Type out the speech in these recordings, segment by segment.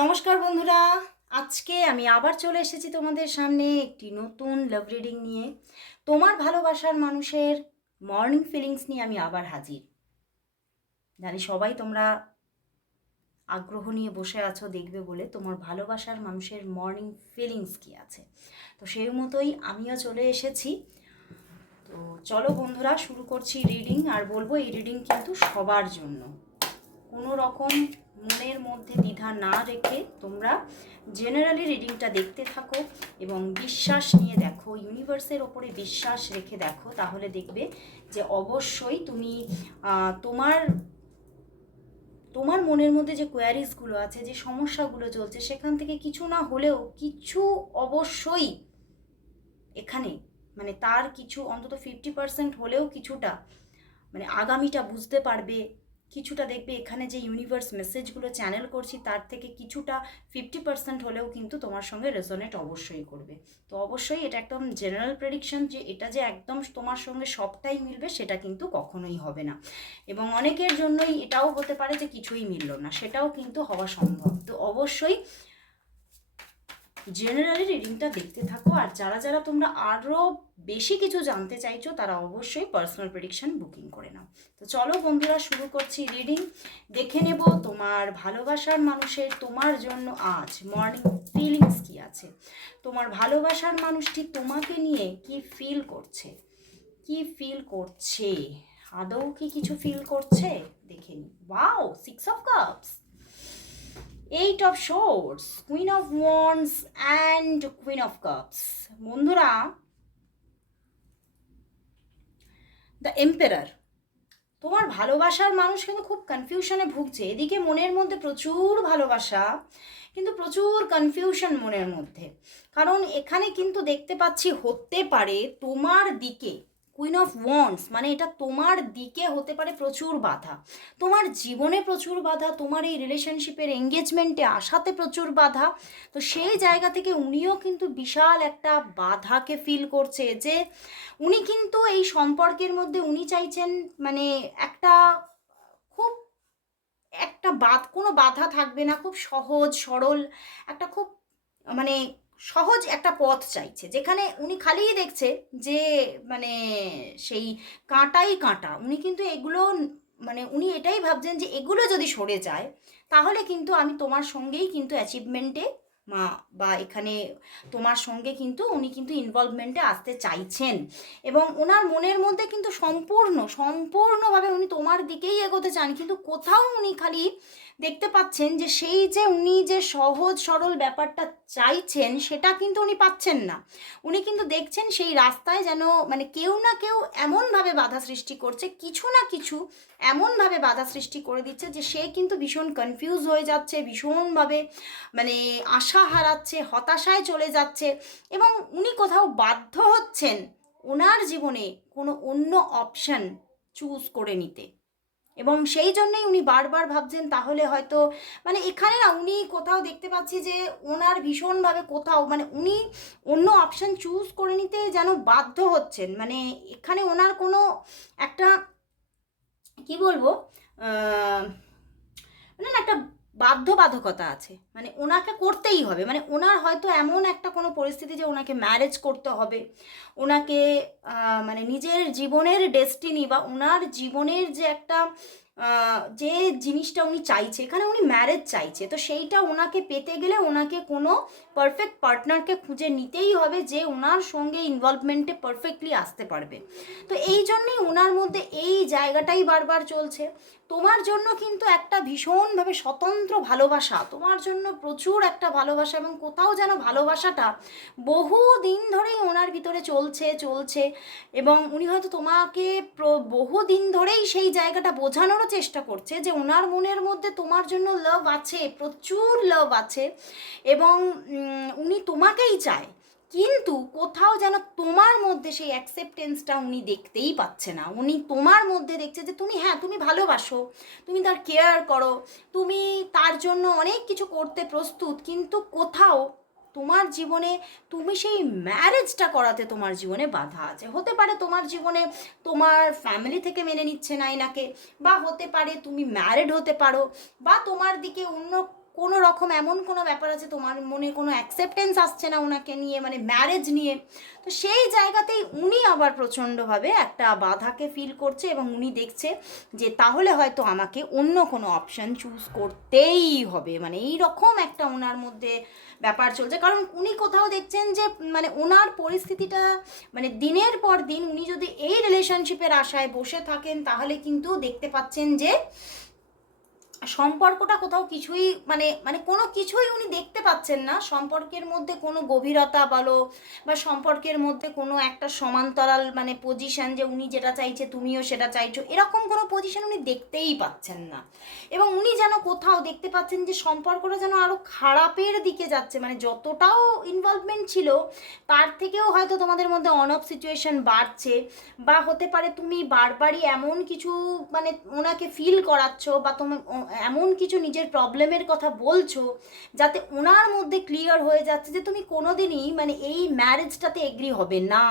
নমস্কার বন্ধুরা। আজকে আমি আবার চলে এসেছি তোমাদের সামনে একটি নতুন লাভ রিডিং নিয়ে। তোমার ভালোবাসার মানুষের মর্নিং ফিলিংস নিয়ে আমি আবার হাজির। জানি সবাই তোমরা আগ্রহ নিয়ে বসে আছো, দেখবে বলে তোমার ভালোবাসার মানুষের মর্নিং ফিলিংস কি আছে। তো সেই মতোই আমিও চলে এসেছি। তো চলো বন্ধুরা, শুরু করছি রিডিং আর বলব এই রিডিং কিন্তু সবার জন্য। কোনো রকম মনের মধ্যে দ্বিধা না রেখে তোমরা জেনারেলি রিডিংটা দেখতে থাকো এবং বিশ্বাস নিয়ে দেখো ইউনিভার্সের ওপরে বিশ্বাস রেখে দেখো, তাহলে দেখবে যে অবশ্যই তুমি তোমার তোমার মনের মধ্যে যে কোয়ারিজগুলো আছে, যে সমস্যাগুলো চলছে, সেখান থেকে কিছু না হলেও কিছু অবশ্যই এখানে মানে তার কিছু, অন্তত ফিফটি পার্সেন্ট হলেও কিছুটা মানে আগামীটা বুঝতে পারবে কিছুটা দেখবে এখানে যে ইউনিভার্স মেসেজগুলো চ্যানেল করছি, তার থেকে কিছুটা ফিফটি পার্সেন্ট হলেও কিন্তু তোমার সঙ্গে রেজনেট অবশ্যই করবে। তো অবশ্যই এটা একদম জেনারেল প্রেডিকশন যে এটা যে একদম তোমার সঙ্গে সবটাই মিলবে, সেটা কিন্তু কখনোই হবে না। এবং অনেকের জন্যই এটাও হতে পারে যে কিছুই মিলল না, সেটাও কিন্তু হওয়া সম্ভব। তো অবশ্যই জেনারেলি রিডিংটা দেখতে থাকো। আর যারা যারা তোমরা আরও বেশি কিছু জানতে চাইছো, তারা অবশ্যই পার্সোনাল প্রেডিকশন বুকিং করে নাও। তো চলো বন্ধুরা, শুরু করছি রিডিং দেখে নেব তোমার ভালোবাসার মানুষের তোমার জন্য আজ মর্নিং ফিলিংস কি আছে। তোমার ভালোবাসার মানুষটি তোমাকে নিয়ে কি ফিল করছে? কি ফিল করছে? আদৌ কি কিছু ফিল করছে? দেখে নি। Wow six of cups eight of swords queen of wands and queen of cups বন্ধুরা দ্য এম্পেরার তোমার ভালোবাসার মানুষ কিন্তু খুব কনফিউশনে ভুগছে। এদিকে মনের মধ্যে প্রচুর ভালোবাসা, কিন্তু প্রচুর কনফিউশন মনের মধ্যে। কারণ এখানে কিন্তু দেখতে পাচ্ছি হতে পারে তোমার দিকে। কুইন অফ ওয়ান্স মানে এটা তোমার দিকে হতে পারে প্রচুর বাধা। তোমার জীবনে প্রচুর বাধা, তোমার এই রিলেশনশিপের এঙ্গেজমেন্টে আসাতে প্রচুর বাধা। তো সেই জায়গা থেকে উনিও কিন্তু বিশাল একটা বাধাকে ফিল করছে যে উনি কিন্তু এই সম্পর্কের মধ্যে উনি চাইছেন মানে একটা খুব একটা বাদ কোনো বাধা থাকবে না, খুব সহজ, সরল, একটা খুব মানে সহজ একটা পথ চাইছে, যেখানে উনি খালিই দেখছে যে মানে সেই কাঁটাই কাঁটা। উনি কিন্তু এগুলো মানে উনি এটাই ভাবছেন যে এগুলো যদি সরে যায়, তাহলে কিন্তু আমি তোমার সঙ্গেই কিন্তু অ্যাচিভমেন্টে মা, বা এখানে তোমার সঙ্গে কিন্তু উনি কিন্তু ইনভলভমেন্টে আসতে চাইছেন। এবং ওনার মনের মধ্যে কিন্তু সম্পূর্ণ, সম্পূর্ণভাবে উনি তোমার দিকেই এগোতে চান, কিন্তু কোথাও উনি খালি দেখতে পাচ্ছেন যে সেই যে উনি যে সহজ, সরল ব্যাপারটা চাইছেন, সেটা কিন্তু উনি পাচ্ছেন না। উনি কিন্তু দেখছেন সেই রাস্তায় যেন মানে কেউ না কেউ এমনভাবে বাধা সৃষ্টি করছে, কিছু না কিছু এমনভাবে বাধা সৃষ্টি করে দিচ্ছে যে সে কিন্তু ভীষণ কনফিউজ হয়ে যাচ্ছে, ভীষণভাবে মানে আশা হারাচ্ছে, হতাশায় চলে যাচ্ছে এবং উনি কোথাও বাধ্য হচ্ছেন ওনার জীবনে কোনো অন্য অপশন চুজ করে নিতে। এবং সেই জন্যই উনি বারবার ভাবছেন তাহলে হয়তো মানে এখানে না উনি কোথাও দেখতে পাচ্ছি যে ওনার ভীষণভাবে কোথাও মানে উনি অন্য অপশান চুজ করে নিতে যেন বাধ্য হচ্ছেন। মানে এখানে ওনার কোনো একটা, কি বলব মানে না একটা বাধ্যবাধকতা আছে। মানে ওনাকে করতেই হবে। মানে ওনার হয়তো এমন একটা কোনো পরিস্থিতি যে ওনাকে ম্যারেজ করতে হবে। ওনাকে মানে নিজের জীবনের ডেস্টিনি বা ওনার জীবনের যে একটা যে জিনিসটা উনি চাইছে, এখানে উনি ম্যারেজ চাইছে, তো সেইটা ওনাকে পেতে গেলে ওনাকে কোনো পারফেক্ট পার্টনারকে খুঁজে নিতেই হবে যে ওনার সঙ্গে ইনভলভমেন্টে পারফেক্টলি আসতে পারবে। তো এই জন্যই ওনার মধ্যে এই জায়গাটাই বারবার চলছে। তোমার জন্য কিন্তু একটা ভীষণভাবে স্বতন্ত্র ভালোবাসা, তোমার জন্য প্রচুর একটা ভালোবাসা এবং কোথাও যেন ভালোবাসাটা বহু দিন ধরেই ওনার ভিতরে চলছে চলছে এবং উনি হয়তো তোমাকে বহু দিন ধরেই সেই জায়গাটা বোঝানোরও চেষ্টা করছে যে ওনার মনের মধ্যে তোমার জন্য লাভ আছে, প্রচুর লাভ আছে এবং উনি তোমাকেই চায়। কিন্তু কোথাও যেন তোমার মধ্যে সেই অ্যাকসেপ্টেন্সটা উনি দেখতেই পাচ্ছে না। উনি তোমার মধ্যে দেখছে যে তুমি হ্যাঁ তুমি ভালোবাসো, তুমি তার কেয়ার করো, তুমি তার জন্য অনেক কিছু করতে প্রস্তুত, কিন্তু কোথাও তোমার জীবনে তুমি সেই ম্যারেজটা করাতে তোমার জীবনে বাধা আছে। হতে পারে তোমার জীবনে তোমার ফ্যামিলি থেকে মেনে নিচ্ছে না এনাকে, বা হতে পারে তুমি ম্যারেড হতে পারো, বা তোমার দিকে অন্য কোনো রকম এমন কোনো ব্যাপার আছে তোমার মনে কোনো অ্যাকসেপ্টেন্স আসছে না ওনাকে নিয়ে মানে ম্যারেজ নিয়ে? তো সেই জায়গাতেই উনি আবার প্রচণ্ডভাবে একটা বাধাকে ফিল করছে এবং উনি দেখছে যে তাহলে হয়তো আমাকে অন্য কোনো অপশন চুজ করতেই হবে। মানে এই রকম একটা ওনার মধ্যে ব্যাপার চলছে। কারণ উনি কোথাও দেখছেন যে মানে ওনার পরিস্থিতিটা মানে দিনের পর দিন উনি যদি এই রিলেশনশিপের আশায় বসে থাকেন, তাহলে কিন্তু দেখতে পাচ্ছেন যে সম্পর্কটা কোথাও কিছুই মানে মানে কোনো কিছুই উনি দেখতে পাচ্ছেন না। সম্পর্কের মধ্যে কোনো গভীরতা বলো বা সম্পর্কের মধ্যে কোনো একটা সমান্তরাল মানে পজিশন যে উনি যেটা চাইছে তুমিও সেটা চাইছো, এরকম কোনো পজিশন উনি দেখতেই পাচ্ছেন না। এবং উনি যেন কোথাও দেখতে পাচ্ছেন যে সম্পর্কটা যেন আরও খারাপের দিকে যাচ্ছে মানে যতটাও ইনভলভমেন্ট ছিল, তার থেকেও হয়তো তোমাদের মধ্যে অন অফ সিচুয়েশন বাড়ছে বা হতে পারে তুমি বারবারই এমন কিছু মানে ওনাকে ফিল করাচ্ছ বা তুমি এমন কিছু নিজের প্রবলেমের কথা বলছো যাতে ওনার মধ্যে ক্লিয়ার হয়ে যাচ্ছে যে তুমি কোনোদিনই মানে এই ম্যারেজটাতে এগ্রি হবে না।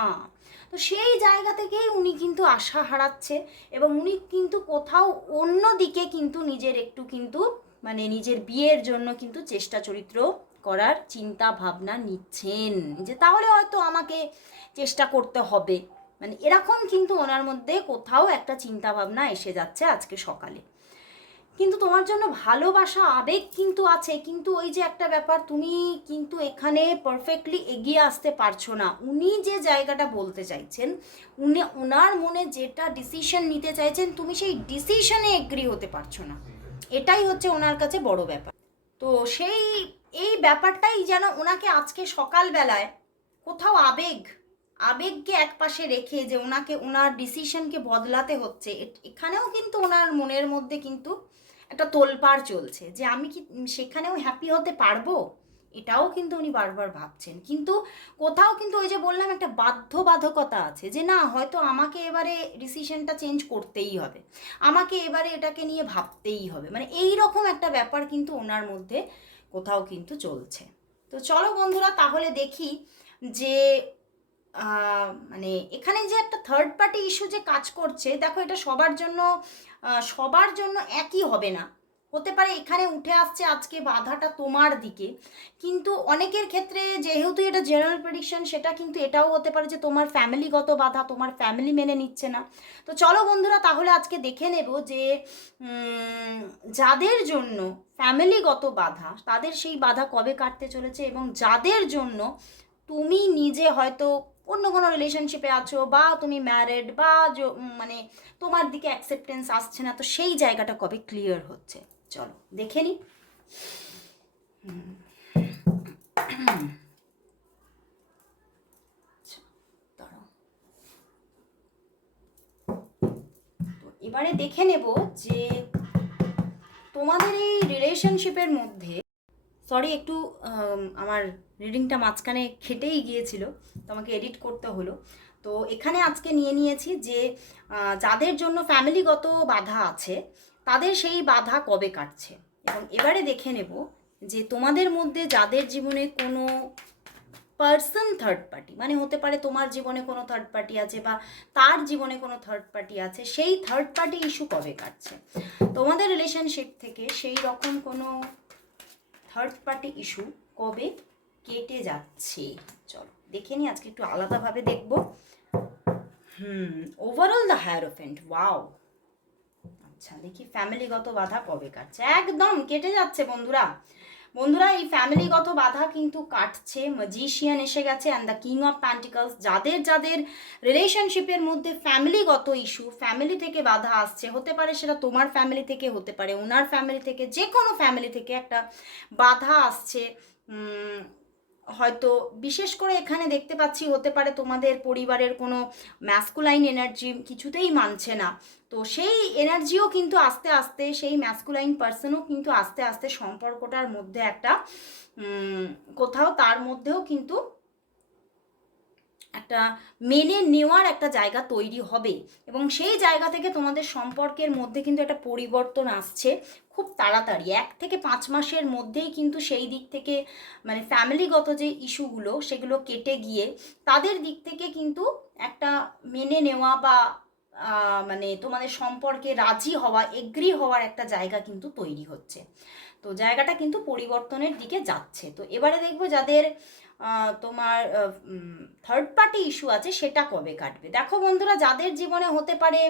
তো সেই জায়গা থেকেই উনি কিন্তু আশা হারাচ্ছে এবং উনি কিন্তু কোথাও অন্য দিকে কিন্তু নিজের একটু কিন্তু মানে নিজের বিয়ের জন্য কিন্তু চেষ্টা চরিত্র করার চিন্তা ভাবনা নিচ্ছেন যে তাহলে হয়তো আমাকে চেষ্টা করতে হবে। মানে এরকম কিন্তু ওনার মধ্যে কোথাও একটা চিন্তা ভাবনা এসে যাচ্ছে আজকে সকালে। কিন্তু তোমার জন্য ভালোবাসা, আবেগ কিন্তু আছে। কিন্তু ওই যে একটা ব্যাপার, তুমি কিন্তু এখানে পারফেক্টলি এগিয়ে আসতে পারছ না। উনি যে জায়গাটা বলতে চাইছেন, উনি ওনার মনে যেটা ডিসিশন নিতে চাইছেন, তুমি সেই ডিসিশনে এগ্রি হতে পারছ না। এটাই হচ্ছে ওনার কাছে বড় ব্যাপার। তো সেই, এই ব্যাপারটাই যেন ওনাকে আজকে সকালবেলায় কোথাও আবেগ, আবেগকে একপাশে রেখে যে ওনাকে, ওনার ডিসিশনকে বদলাতে হচ্ছে এখানেও কিন্তু ওনার মনের মধ্যে কিন্তু একটা তোলপাড় চলছে যে আমি কি সেখানেও হ্যাপি হতে পারব? এটাও কিন্তু উনি বারবার ভাবছেন। কিন্তু কোথাও কিন্তু ওই যে বললাম একটা বাধ্যবাধকতা আছে যে না, হয়তো আমাকে এবারে ডিসিশনটা চেঞ্জ করতেই হবে। আমাকে এবারে এটাকে নিয়ে ভাবতেই হবে। মানে এই রকম একটা ব্যাপার কিন্তু ওনার মধ্যে কোথাও কিন্তু চলছে। তো চলো বন্ধুরা, তাহলে দেখি যে মানে এখানে যে একটা থার্ড পার্টি ইস্যু যে কাজ করছে, দেখো এটা সবার জন্য সবার জন্য একই হবে না। হতে পারে এখানে উঠে আসছে আজকে বাধাটা তোমার দিকে, কিন্তু অনেকের ক্ষেত্রে যেহেতু এটা জেনারেল প্রেডিকশন সেটা কিন্তু এটাও হতে পারে যে তোমার ফ্যামিলিগত বাধা, তোমার ফ্যামিলি মেনে নিচ্ছে না। তো চলো বন্ধুরা, তাহলে আজকে দেখে নেব যে যাদের জন্য ফ্যামিলিগত বাধা, তাদের সেই বাধা কবে কাটতে চলেছে এবং যাদের জন্য তুমি নিজে হয়তো অন্য কোনো রিলেশনশিপে আছো বা তুমি ম্যারেড বা মানে তোমার দিকে অ্যাকসেপ্টেন্স আসছে না, তো সেই জায়গাটা কবে ক্লিয়ার হচ্ছে? চলো, দেখে নি। এবারে দেখে নেব যে তোমাদের এই রিলেশনশিপের মধ্যে সরি একটু আমার রিডিংটা মাঝখানে খেটেই গিয়েছিল, তো আমাকে এডিট করতে হলো। তো এখানে আজকে নিয়ে নিয়েছি যে যাদের জন্য ফ্যামিলিগত বাধা আছে, তাদের সেই বাধা কবে কাটছে? এবং এবারে দেখে নেব যে, তোমাদের মধ্যে যাদের জীবনে কোনো পার্সন থার্ড পার্টি মানে হতে পারে তোমার জীবনে কোনো থার্ড পার্টি আছে বা তার জীবনে কোনো থার্ড পার্টি আছে, সেই থার্ড পার্টি ইস্যু কবে কাটছে? তোমাদের রিলেশনশিপ থেকে সেই রকম কোনো থার্ড পার্টি ইস্যু কবে কেটে যাচ্ছে? চলো, দেখে নিই, আজকে একটু আলাদাভাবে দেখব। Hmm overall the hierophant wow আচ্ছা দেখি ফ্যামিলিগত বাধা কবে কাটছে? একদম, কেটে যাচ্ছে বন্ধুরা। বন্ধুরা, এই ফ্যামিলিগত বাধা কিন্তু কাটছে। ম্যাজিশিয়ান এসে গেছে and the king of pentacles যাদের যাদের রিলেশনশিপের মধ্যে ফ্যামিলিগত ইস্যু ফ্যামিলি থেকে বাধা আসছে, হতে পারে সেটা তোমার ফ্যামিলি থেকে, হতে পারে ওনার ফ্যামিলি থেকে যে কোনো ফ্যামিলি থেকে একটা বাধা আসছে। হয়তো বিশেষ করে এখানে দেখতে পাচ্ছি, হতে পারে তোমাদের পরিবারের কোনো ম্যাসকুলাইন এনার্জি কিছুতেই মানছে না। তো সেই এনার্জিও কিন্তু আস্তে আস্তে, সেই ম্যাসকুলাইন পার্সনও কিন্তু আস্তে আস্তে সম্পর্কটার মধ্যে একটা কোথাও তার মধ্যেও কিন্তু একটা মেনে নেওয়ার একটা জায়গা তৈরি হবে। এবং সেই জায়গা থেকে তোমাদের সম্পর্কের মধ্যে কিন্তু একটা পরিবর্তন আসছে খুব তাড়াতাড়ি। এক থেকে পাঁচ মাসের মধ্যেই কিন্তু সেই দিক থেকে মানে ফ্যামিলিগত যে ইস্যুগুলো সেগুলো কেটে গিয়ে তাদের দিক থেকে কিন্তু একটা মেনে নেওয়া বা মানে তোমাদের সম্পর্কে রাজি হওয়া এগ্রি হওয়ার একটা জায়গা কিন্তু তৈরি হচ্ছে। তো জায়গাটা কিন্তু পরিবর্তনের দিকে যাচ্ছে। তো এবারে দেখব যাদের তোমার থার্ড পার্টি ইস্যু আছে সেটা কবে কাটবে? দেখো বন্ধুরা, যাদের জীবনে হতে পারে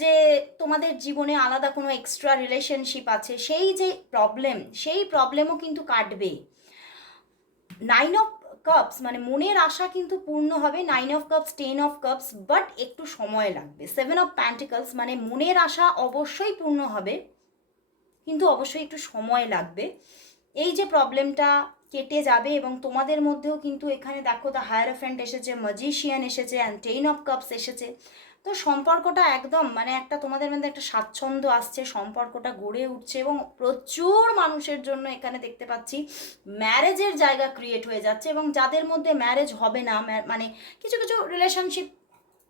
যে তোমাদের জীবনে আলাদা কোনো এক্সট্রা রিলেশনশিপ আছে, সেই যে প্রবলেম সেই প্রবলেমও কিন্তু কাটবে। নাইন অফ কাপস মানে মনের আশা কিন্তু পূর্ণ হবে nine of cups ten of cups but একটু সময় লাগবে। সেভেন অফ প্যান্টিকলস মানে মনের আশা অবশ্যই পূর্ণ হবে। কিন্তু অবশ্যই একটু সময় লাগবে। এই যে প্রবলেমটা কেটে যাবে এবং তোমাদের মধ্যেও কিন্তু এখানে দেখো দ্য হায়ারফ্রেন্ট এসেছে ম্যাজিশিয়ান এসেছে অ্যান্ড টেন অফ কাপস এসেছে। তো সম্পর্কটা একদম মানে একটা তোমাদের মধ্যে একটা স্বাচ্ছন্দ্য আসছে, সম্পর্কটা গড়ে উঠছে এবং প্রচুর মানুষের জন্য এখানে দেখতে পাচ্ছি ম্যারেজের জায়গা ক্রিয়েট হয়ে যাচ্ছে এবং যাদের মধ্যে ম্যারেজ হবে না মানে কিছু কিছু রিলেশনশিপ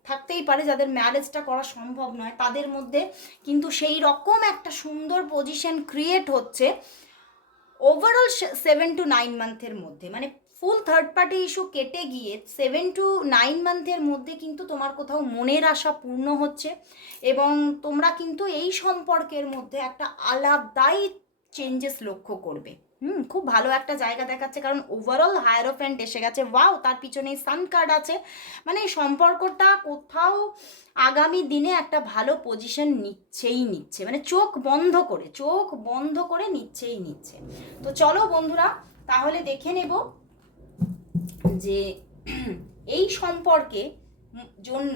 থাকতেই পারে যাদের ম্যারেজটা করা সম্ভব নয়। তাদের মধ্যে কিন্তু সেই রকম একটা সুন্দর পজিশন ক্রিয়েট হচ্ছে ওভারঅল সেভেন টু নাইন মান্থের মধ্যে। মানে ফুল থার্ড পার্টি ইস্যু কেটে গিয়ে সেভেন টু নাইন মান্থের মধ্যে কিন্তু তোমার কোথাও মনের আশা পূর্ণ হচ্ছে এবং তোমরা কিন্তু এই সম্পর্কের মধ্যে একটা আলাদাই চেঞ্জেস লক্ষ্য করবে। হুম, খুব ভালো একটা জায়গা দেখাচ্ছে। কারণ ওভারঅল হায়ারোফ্যান্ট এসে গেছে। ওয়াও তার পিছনে সান কার্ড আছে। মানে সম্পর্কটা কোথাও আগামী দিনে একটা ভালো পজিশন নিচ্ছেই নিচ্ছে। মানে চোখ বন্ধ করে, চোখ বন্ধ করে নিচ্ছেই নিচ্ছে। তো চলো বন্ধুরা, তাহলে দেখে নেব যে এই সম্পর্কে জন্য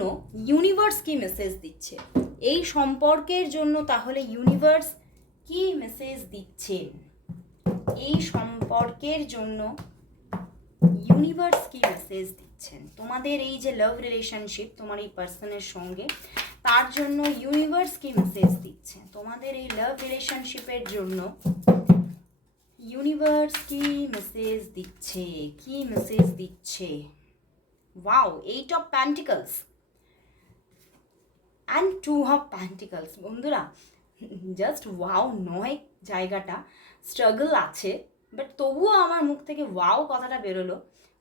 ইউনিভার্স কি মেসেজ দিচ্ছে? এই সম্পর্কের জন্য তাহলে ইউনিভার্স কি মেসেজ দিচ্ছে? এই সম্পর্কের জন্য ইউনিভার্স কি মেসেজ দিচ্ছেন? তোমাদের এই যে লাভ রিলেশনশিপ তোমার এই পার্সনের সঙ্গে, তার জন্য ইউনিভার্স কি মেসেজ দিচ্ছে তোমাদের এই লাভ রিলেশনশিপের জন্য ইউনিভার্স কি মেসেজ দিচ্ছে? কি মেসেজ দিচ্ছে? Wow eight of pentacles and two of pentacles বন্ধুরা জাস্ট ওয়াও নয় জায়গাটা। স্ট্রাগল আছে বাট তবুও আমার মুখ থেকে ওয়াও কথাটা বেরোলো।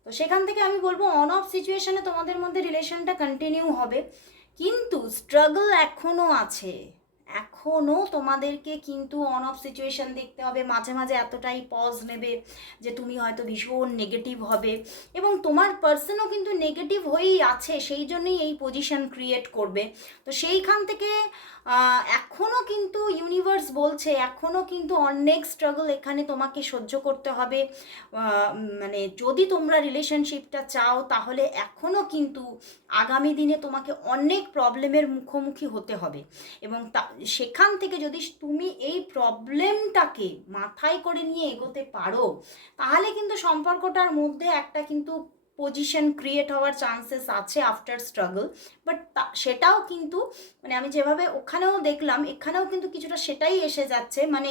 তো সেখান থেকে আমি বলব অন অফ সিচুয়েশনে তোমাদের মধ্যে রিলেশনটা কন্টিনিউ হবে। কিন্তু স্ট্রাগল এখনও আছে। এখনও তোমাদেরকে কিন্তু অন অফ সিচুয়েশন দেখতে হবে। মাঝে মাঝে এতটাই পজ নেবে যে তুমি হয়তো ভীষণ নেগেটিভ হবে এবং তোমার পার্সনও কিন্তু নেগেটিভ হয়েই আছে, সেই জন্যই এই পজিশন ক্রিয়েট করবে। তো সেইখান থেকে এখনও কিন্তু ইউনিভার্স বলছে এখনও কিন্তু অনেক স্ট্রাগল এখানে তোমাকে সহ্য করতে হবে। মানে যদি তোমরা রিলেশনশিপটা চাও, তাহলে এখনও কিন্তু আগামী দিনে তোমাকে অনেক প্রবলেমের মুখোমুখি হতে হবে। এবং তা- সেখান থেকে যদি তুমি এই প্রবলেমটাকে মাথায় করে নিয়ে এগোতে পারো, তাহলে কিন্তু সম্পর্কটার মধ্যে একটা কিন্তু পজিশন ক্রিয়েট হওয়ার চান্সেস আছে আফটার স্ট্রাগল বাট সেটাও কিন্তু মানে আমি যেভাবে ওখানেও দেখলাম, এখানেও কিন্তু কিছুটা সেটাই এসে যাচ্ছে। মানে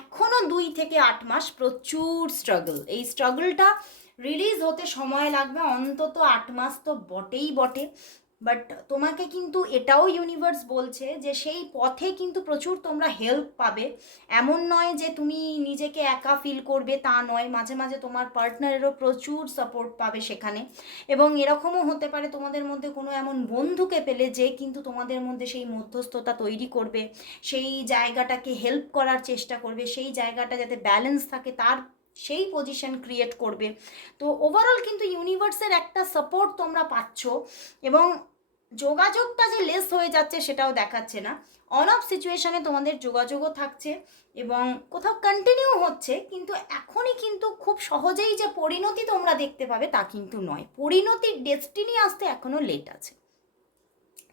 এখনও দুই থেকে আট মাস প্রচুর স্ট্রাগল এই স্ট্রাগলটা রিলিজ হতে সময় লাগবে, অন্তত আট মাস তো বটেই বটে। বাট তোমাকে কিন্তু এটাও ইউনিভার্স বলছে যে সেই পথে কিন্তু প্রচুর তোমরা হেল্প পাবে। এমন নয় যে তুমি নিজেকে একা ফিল করবে, তা নয়। মাঝে মাঝে তোমার পার্টনারেরও প্রচুর সাপোর্ট পাবে সেখানে। এবং এরকমও হতে পারে তোমাদের মধ্যে কোনো এমন বন্ধুকে পেলে যে কিন্তু তোমাদের মধ্যে সেই মধ্যস্থতা তৈরি করবে, সেই জায়গাটাকে হেল্প করার চেষ্টা করবে, সেই জায়গাটা যাতে ব্যালেন্স থাকে, তার সেই পজিশন ক্রিয়েট করবে। তো ওভারঅল কিন্তু ইউনিভার্সের একটা সাপোর্ট তোমরা পাচ্ছ। এবং যোগাযোগটা যে লেস হয়ে যাচ্ছে সেটাও দেখাচ্ছে না। অন অফ সিচুয়েশনে তোমাদের যোগাযোগও থাকছে এবং কোথাও কন্টিনিউ হচ্ছে, কিন্তু এখনই কিন্তু খুব সহজেই যে পরিণতি তোমরা দেখতে পাবে তা কিন্তু নয়। পরিণতির ডেস্টিনি আসতে এখনও লেট আছে।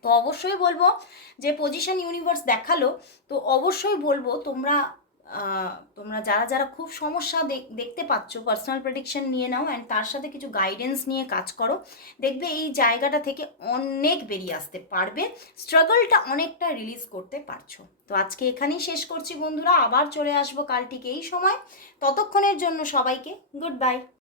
তো অবশ্যই বলব যে পজিশন ইউনিভার্স দেখাল, তো অবশ্যই বলব তোমরা তোমরা যারা যারা খুব সমস্যা দেখ- দেখতে পাচ্ছ পার্সোনাল প্রেডিকশন নিয়ে নাও অ্যান্ড তার সাথে কিছু গাইডেন্স নিয়ে কাজ করো। দেখবে এই জায়গাটা থেকে অনেক বেরিয়ে আসতে পারবে। স্ট্রাগলটা অনেকটা রিলিজ করতে পারছ। তো আজকে এখানেই শেষ করছি বন্ধুরা। আবার চলে আসব কালটিকে এই সময়। ততক্ষণের জন্য সবাইকে গুড বাই